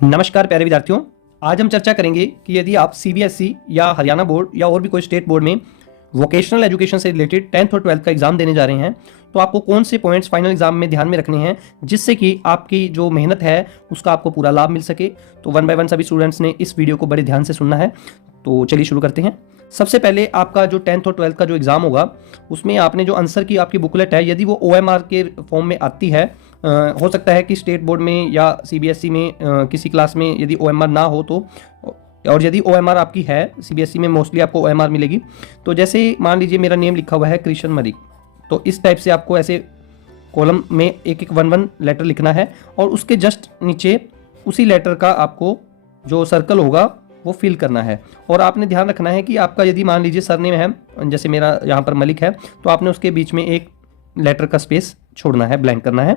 नमस्कार प्यारे विद्यार्थियों, आज हम चर्चा करेंगे कि यदि आप सीबीएसई या हरियाणा बोर्ड या और भी कोई स्टेट बोर्ड में वोकेशनल एजुकेशन से रिलेटेड 10th और 12th का एग्जाम देने जा रहे हैं तो आपको कौन से पॉइंट्स फाइनल एग्जाम में ध्यान में रखने हैं जिससे कि आपकी जो मेहनत है उसका आपको पूरा लाभ मिल सके। तो वन बाय वन सभी स्टूडेंट्स ने इस वीडियो को बड़े ध्यान से सुनना है। तो चलिए शुरू करते हैं। सबसे पहले आपका जो 10th और 12th का जो एग्ज़ाम होगा उसमें आपने जो आंसर की आपकी बुकलेट है यदि वो OMR के फॉर्म में आती है, हो सकता है कि स्टेट बोर्ड में या सीबीएसई में किसी क्लास में यदि OMR ना हो तो, और यदि OMR आपकी है सीबीएसई में मोस्टली आपको OMR मिलेगी। तो जैसे मान लीजिए मेरा नेम लिखा हुआ है कृष्ण मलिक, तो इस टाइप से आपको ऐसे कॉलम में एक एक वन लेटर लिखना है और उसके जस्ट नीचे उसी लेटर का आपको जो सर्कल होगा वो फिल करना है। और आपने ध्यान रखना है कि आपका यदि मान लीजिए सरनेम है, जैसे मेरा यहाँ पर मलिक है, तो आपने उसके बीच में एक लेटर का स्पेस छोड़ना है, ब्लैंक करना है।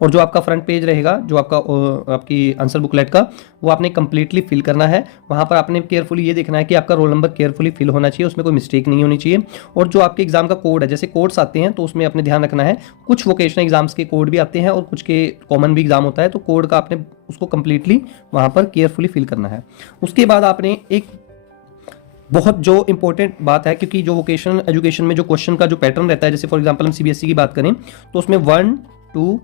और जो आपका फ्रंट पेज रहेगा जो आपकी आंसर बुकलेट का, वो आपने कंप्लीटली फिल करना है। वहाँ पर आपने केयरफुली ये देखना है कि आपका रोल नंबर केयरफुली फिल होना चाहिए, उसमें कोई मिस्टेक नहीं होनी चाहिए। और जो आपके एग्जाम का कोड है, जैसे कोड्स आते हैं तो उसमें अपने ध्यान रखना है, कुछ वोकेशनल एग्जाम्स के कोड भी आते हैं और कुछ के कॉमन भी एग्जाम होता है, तो कोड का आपने उसको कंप्लीटली वहाँ पर केयरफुली फिल करना है। उसके बाद आपने एक बहुत जो इंपॉर्टेंट बात है, क्योंकि जो वोकेशनल एजुकेशन में जो क्वेश्चन का जो पैटर्न रहता है, जैसे फॉर एग्जांपल हम सीबीएसई की बात करें तो उसमें 1, 2,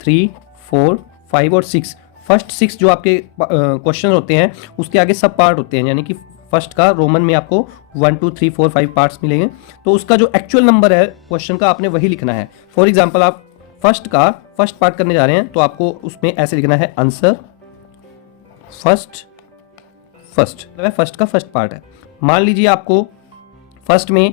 3, 4, 5 और 6, फर्स्ट 6 जो आपके क्वेश्चन होते हैं उसके आगे सब पार्ट होते हैं, यानी कि फर्स्ट का रोमन में आपको 1, 2, 3, 4, 5 पार्ट्स मिलेंगे। तो उसका जो एक्चुअल नंबर है क्वेश्चन का आपने वही लिखना है। फॉर एग्जांपल आप फर्स्ट पार्ट करने जा रहे हैं तो आपको उसमें ऐसे लिखना है आंसर फर्स्ट का फर्स्ट पार्ट है। मान लीजिए आपको फर्स्ट में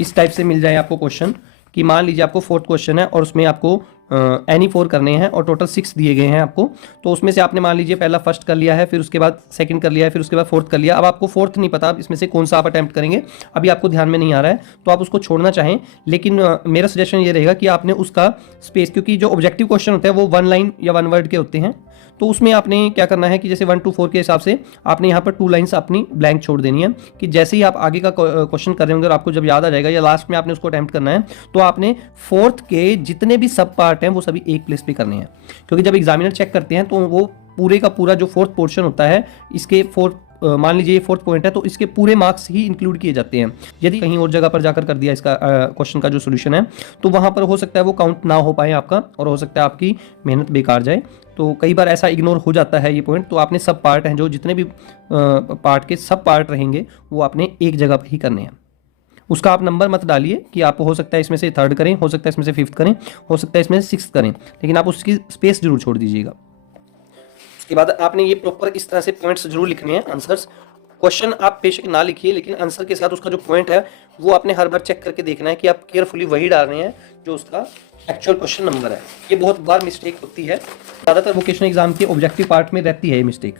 इस टाइप से मिल जाए आपको क्वेश्चन कि मान लीजिए आपको 4th क्वेश्चन है और उसमें आपको एनी 4 करने हैं और टोटल 6 दिए गए हैं आपको। तो उसमें से आपने मान लीजिए पहला फर्स्ट कर लिया है, फिर उसके बाद सेकंड कर लिया है, फिर उसके बाद 4th कर लिया। अब आपको 4th नहीं पता इसमें से कौन सा आप अटैम्प्ट करेंगे, अभी आपको ध्यान में नहीं आ रहा है तो आप उसको छोड़ना चाहें। लेकिन मेरा सजेशन ये रहेगा कि आपने उसका स्पेस, क्योंकि जो ऑब्जेक्टिव क्वेश्चन होते हैं वो 1 लाइन या 1 वर्ड के होते हैं, तो उसमें आपने क्या करना है कि जैसे 1 to 4 के हिसाब से आपने यहाँ पर 2 लाइन्स अपनी ब्लैंक छोड़ देनी है कि जैसे ही आप आगे का क्वेश्चन कर रहे होंगे और आपको जब याद आ जाएगा या लास्ट में आपने उसको अटैम्प्ट करना है, तो आपने 4th के जितने भी सब पार्ट हैं वो सभी एक प्लेस पे करने हैं। क्योंकि जब एग्जामिनर चेक करते हैं तो वो पूरे का पूरा जो 4th पोर्शन होता है, इसके मान लीजिए ये 4th पॉइंट है तो इसके पूरे मार्क्स ही इंक्लूड किए जाते हैं। यदि कहीं और जगह पर जाकर कर दिया इसका क्वेश्चन का जो सोल्यूशन है तो वहां पर हो सकता है वो काउंट ना हो पाए आपका, और हो सकता है आपकी मेहनत बेकार जाए। तो कई बार ऐसा इग्नोर हो जाता है ये पॉइंट। तो आपने सब पार्ट हैं, जो जितने भी पार्ट के सब पार्ट रहेंगे वो आपने एक जगह पर ही करने हैं। उसका आप नंबर मत डालिए कि आप हो सकता है इसमें से 3rd करें, हो सकता है इसमें से 5th करें, हो सकता है इसमें से 6th करें, लेकिन आप उसकी स्पेस जरूर छोड़ दीजिएगा। उसके बाद आपने ये प्रॉपर इस तरह से पॉइंट्स जरूर लिखने हैं आंसर्स। क्वेश्चन आप बेशक ना लिखिए, लेकिन आंसर के साथ उसका जो पॉइंट है वो आपने हर बार चेक करके देखना है कि आप केयरफुली वही डाल रहे हैं जो उसका एक्चुअल क्वेश्चन नंबर है। ये बहुत बार मिस्टेक होती है, ज़्यादातर वोकेशनल एग्जाम के ऑब्जेक्टिव पार्ट में रहती है ये मिस्टेक।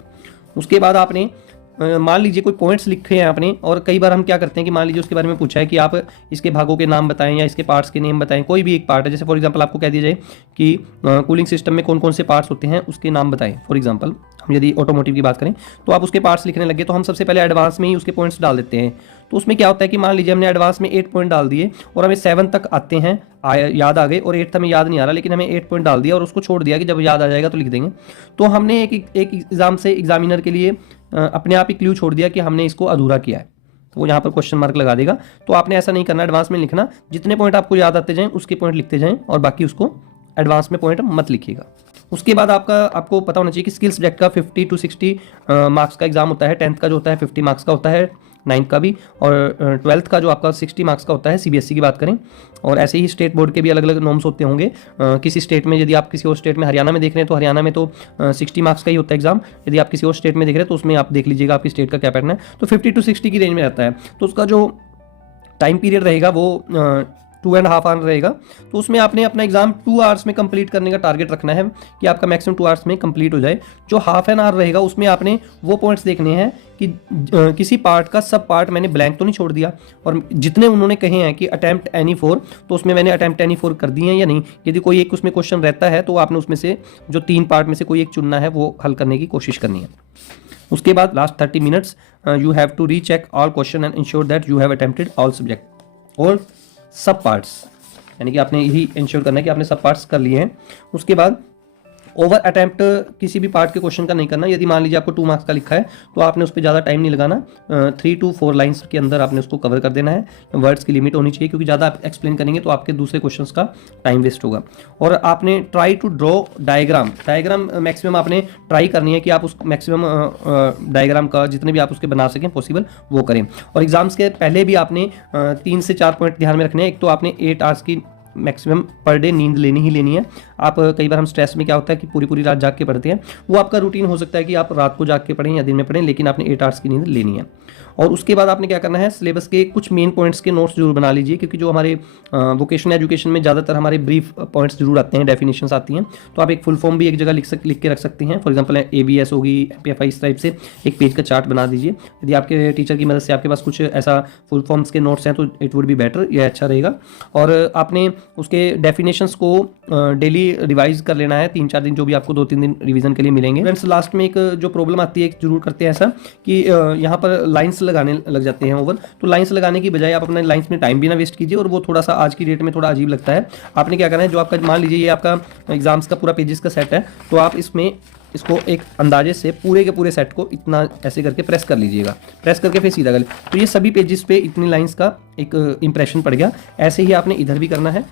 उसके बाद आपने मान लीजिए कोई पॉइंट्स लिखे हैं आपने, और कई बार हम क्या करते हैं कि मान लीजिए उसके बारे में पूछा है कि आप इसके भागों के नाम बताएं या इसके पार्ट्स के नेम बताएं, कोई भी एक पार्ट है। जैसे फॉर एग्जांपल आपको कह दिया जाए कि कूलिंग सिस्टम में कौन कौन से पार्ट्स होते हैं उसके नाम बताएं। फॉर एग्जांपल हम यदि ऑटोमोटिव की बात करें तो आप उसके पार्ट्स लिखने लगे तो हम सबसे पहले एडवांस में ही उसके पॉइंट्स डाल देते हैं। तो उसमें क्या होता है कि मान लीजिए हमने एडवांस में 8 पॉइंट डाल दिए और हमें 7 तक आते हैं, याद आ गए, और 8th हमें याद नहीं आ रहा, लेकिन हमें 8 पॉइंट डाल दिया और उसको छोड़ दिया कि जब याद आ जाएगा तो लिख देंगे। तो हमने एक एग्जाम से एग्जामिनर के लिए अपने आप ही क्लू छोड़ दिया कि हमने इसको अधूरा किया है, तो वो यहाँ पर क्वेश्चन मार्क लगा देगा। तो आपने ऐसा नहीं करना, एडवांस में लिखना, जितने पॉइंट आपको याद आते जाएं उसके पॉइंट लिखते जाएं और बाकी उसको एडवांस में पॉइंट मत लिखिएगा। उसके बाद आपको पता होना चाहिए कि स्किल सब्जेक्ट का 50 to 60 मार्क्स का एग्जाम होता है। 10th का जो होता है 50 मार्क्स का होता है, 9th का भी, और 12th का जो आपका 60 मार्क्स का होता है सीबीएसई की बात करें। और ऐसे ही स्टेट बोर्ड के भी अलग अलग नॉर्म्स होते होंगे। किसी स्टेट में, यदि आप किसी और स्टेट में, हरियाणा में देख रहे हैं तो हरियाणा में तो 60 मार्क्स का ही होता है एग्जाम। यदि आप किसी और स्टेट में देख रहे हैं तो उसमें आप देख लीजिएगा आपकी स्टेट का क्या पैटर्न है। तो 50 to 60 की रेंज में रहता है। तो उसका जो टाइम पीरियड रहेगा वो 2.5 आवर रहेगा। तो उसमें आपने अपना एग्जाम 2 आवर्स में कंप्लीट करने का टारगेट रखना है कि आपका मैक्सिमम 2 आवर्स में कंप्लीट हो जाए। जो हाफ एन आवर रहेगा उसमें आपने वो पॉइंट्स देखने हैं कि किसी पार्ट का सब पार्ट मैंने ब्लैंक तो नहीं छोड़ दिया, और जितने उन्होंने कहे हैं कि अटैम्प्ट एनी 4, तो उसमें मैंने अटैम्प्ट एनी 4 कर दिए हैं या नहीं। यदि कोई एक उसमें क्वेश्चन रहता है तो आपने उसमें से जो 3 पार्ट में से कोई एक चुनना है, वो हल करने की कोशिश करनी है। उसके बाद last 30 minutes you have to recheck all question and ensure that you have attempted all subject और सब पार्ट्स, यानी कि आपने यही इंश्योर करना है कि आपने सब पार्ट्स कर लिए हैं। उसके बाद ओवर अटेम्प्ट किसी भी पार्ट के क्वेश्चन का नहीं करना। यदि मान लीजिए आपको 2 मार्क्स का लिखा है तो आपने उस पर ज़्यादा टाइम नहीं लगाना, 3 to 4 लाइन्स के अंदर आपने उसको कवर कर देना है। वर्ड्स की लिमिट होनी चाहिए, क्योंकि ज़्यादा आप एक्सप्लेन करेंगे तो आपके दूसरे क्वेश्चंस का टाइम वेस्ट होगा। और आपने try to draw diagram maximum आपने ट्राई करनी है कि आप उस मैक्सिमम डायग्राम का जितने भी आप उसके बना सकें पॉसिबल वो करें। और एग्जाम्स के पहले भी आपने 3 से 4 पॉइंट ध्यान में रखने हैं। एक तो आपने 8 आवर्स की मैक्सिमम पर डे नींद लेनी ही लेनी है। आप कई बार हम स्ट्रेस में क्या होता है कि पूरी पूरी रात जाग के पढ़ते हैं, वो आपका रूटीन हो सकता है कि आप रात को जाग के पढ़ें या दिन में पढ़ें, लेकिन आपने 8 आवर्स की नींद लेनी है। और उसके बाद आपने क्या करना है, सिलेबस के कुछ मेन पॉइंट्स के नोट्स जरूर बना लीजिए, क्योंकि जो हमारे वोकेशनल एजुकेशन में ज़्यादातर हमारे ब्रीफ पॉइंट्स जरूर आते हैं, डेफिनेशंस आती हैं। तो आप एक फुल फॉर्म भी एक जगह लिख के रख सकते हैं। फॉर एग्जाम्पल ABS होगी, MPFI, इस टाइप से एक पेज का चार्ट बना दीजिए। यदि आपके टीचर की मदद से आपके पास कुछ ऐसा फुल फॉर्म्स के नोट्स हैं तो इट वुड बी बेटर, यह अच्छा रहेगा। और आपने उसके डेफिनेशंस को डेली रिवाइज कर लेना है, 3-4 दिन जो भी आपको 2-3 दिन रिवीजन के लिए मिलेंगे। फ्रेंड्स, लास्ट में एक जो प्रॉब्लम आती है जरूर करते हैं ऐसा कि यहाँ पर लाइंस लगाने लग जाते हैं ओवर। तो लाइंस लगाने की बजाय आप अपने लाइंस में टाइम भी ना वेस्ट कीजिए, और वो थोड़ा सा आज की डेट में थोड़ा अजीब लगता है। आपने क्या करना है, जो आपका मान लीजिए ये आपका एग्जाम्स का पूरा पेजेस का सेट है, तो आप इसको एक अंदाजे से पूरे के पूरे सेट को इतना ऐसे करके प्रेस कर लीजिएगा। प्रेस करके फिर सीधा कर, तो ये सभी पेजेस पे इतनी लाइंस का एक इंप्रेशन पड़ गया। ऐसे ही आपने इधर भी करना है,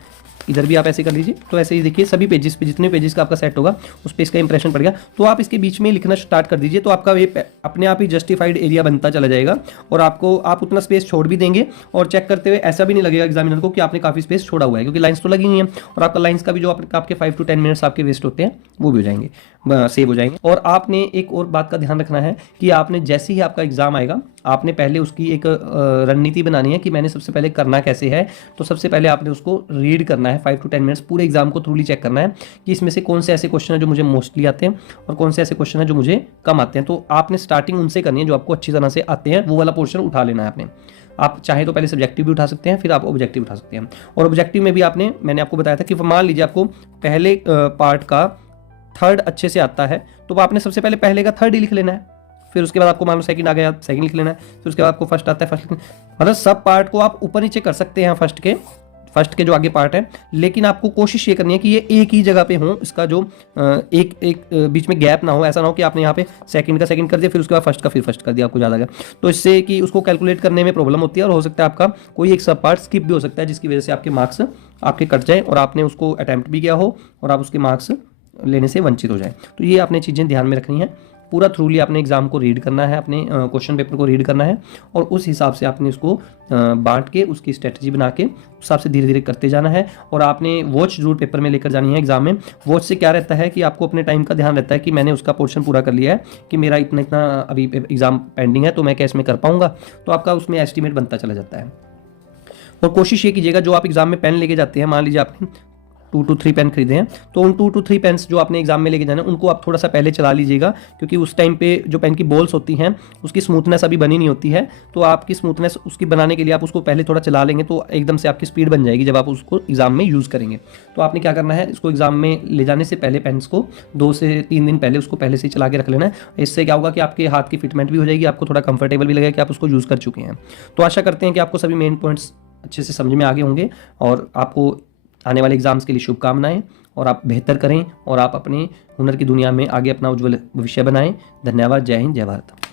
इधर भी आप ऐसे कर लीजिए। तो ऐसे ही देखिए सभी पेजेस पे जितने पेजेस का आपका सेट होगा उस पे इसका इंप्रेशन पड़ गया। तो आप इसके बीच में लिखना स्टार्ट कर दीजिए, तो आपका ये अपने आप ही जस्टिफाइड एरिया बनता चला जाएगा। और आप उतना स्पेस छोड़ भी देंगे, और चेक करते हुए ऐसा भी नहीं लगेगा एग्जामिनर को कि आपने काफ़ी स्पेस छोड़ा हुआ है, क्योंकि लाइन्स तो लगी नहीं है। और आपका लाइन्स का भी जो आपके 5 to 10 मिनट्स आपके वेस्ट होते हैं वो भी हो जाएंगे, सेव हो जाएंगे। और आपने एक और बात का ध्यान रखना है कि आपने जैसे ही आपका एग्जाम आएगा, आपने पहले उसकी एक रणनीति बनानी है कि मैंने सबसे पहले करना कैसे है। तो सबसे पहले आपने उसको रीड करना है 5 to 10 मिनट्स, पूरे एग्जाम को थ्रूली चेक करना है कि इसमें से कौन से ऐसे क्वेश्चन है जो मुझे मोस्टली आते हैं और कौन से ऐसे क्वेश्चन है जो मुझे कम आते हैं। तो आपने स्टार्टिंग उनसे करनी है जो आपको अच्छी तरह से आते हैं, वो वाला पोर्शन उठा लेना है आपने। आप चाहे तो पहले सब्जेक्टिव भी उठा सकते हैं, फिर आप ऑब्जेक्टिव उठा सकते हैं। और ऑब्जेक्टिव में भी मैंने आपको बताया था कि मान लीजिए आपको पहले पार्ट का 3rd अच्छे से आता है, तो आपने सबसे पहले पहले का 3rd ही लिख लेना है। फिर उसके बाद आपको मान लो 2nd आ गया, 2nd लिख लेना है। फिर उसके बाद आपको 1st आता है, 1st मतलब सब पार्ट को आप ऊपर नीचे कर सकते हैं फर्स्ट के जो आगे पार्ट है, लेकिन आपको कोशिश ये करनी है कि ये एक ही जगह पे हो, इसका जो एक बीच में गैप ना हो। ऐसा ना हो कि आपने यहाँ पे 2nd का 2nd कर दिया, फिर उसके बाद 1st का फिर 1st कर दिया, आपको ज़्यादा गया। तो इससे कि उसको कैलकुलेट करने में प्रॉब्लम होती है, और हो सकता है आपका कोई एक सब पार्ट स्किप भी हो सकता है, जिसकी वजह से आपके मार्क्स आपके कट जाए और आपने उसको अटैम्प्ट भी किया हो और आप उसके मार्क्स लेने से वंचित हो जाए। तो ये आपने चीज़ें ध्यान में रखनी है। पूरा थ्रूली आपने एग्जाम को रीड करना है, अपने क्वेश्चन पेपर को रीड करना है, और उस हिसाब से आपने उसको बांट के उसकी स्ट्रेटजी बना के उस हिसाब से धीरे धीरे करते जाना है। और आपने वॉच जरूर पेपर में लेकर जानी है एग्जाम में। वॉच से क्या रहता है कि आपको अपने टाइम का ध्यान रहता है कि मैंने उसका पोर्शन पूरा कर लिया है, कि मेरा इतना अभी एग्जाम पेंडिंग है, तो मैं क्या इसमें कर पाऊंगा। तो आपका उसमें एस्टिमेट बनता चला जाता है। और कोशिश ये कीजिएगा जो आप एग्जाम में पेन लेके जाते हैं, मान लीजिए आपने 2 to 3 पेन खरीदे हैं, तो उन 2 to 3 पेन्स जो आपने एग्जाम में लेके जाना है उनको आप थोड़ा सा पहले चला लीजिएगा, क्योंकि उस टाइम पे जो पेन की बॉल्स होती हैं उसकी स्मूथनेस अभी बनी नहीं होती है। तो आपकी स्मूथनेस उसकी बनाने के लिए आप उसको पहले थोड़ा चला लेंगे, तो एकदम से आपकी स्पीड बन जाएगी जब आप उसको एग्जाम में यूज़ करेंगे। तो आपने क्या करना है, इसको एग्जाम में ले जाने से पहले पेन्स को 2 से 3 दिन पहले उसको पहले से चला के रख लेना है। इससे क्या होगा कि आपके हाथ की फिटमेंट भी हो जाएगी, आपको थोड़ा कंफर्टेबल भी लगेगा कि आप उसको यूज़ कर चुके हैं। तो आशा करते हैं कि आपको सभी मेन पॉइंट्स अच्छे से समझ में आ गए होंगे, और आपको आने वाले एग्जाम्स के लिए शुभकामनाएं, और आप बेहतर करें और आप अपने हुनर की दुनिया में आगे अपना उज्जवल भविष्य बनाएं। धन्यवाद। जय हिंद, जय भारत।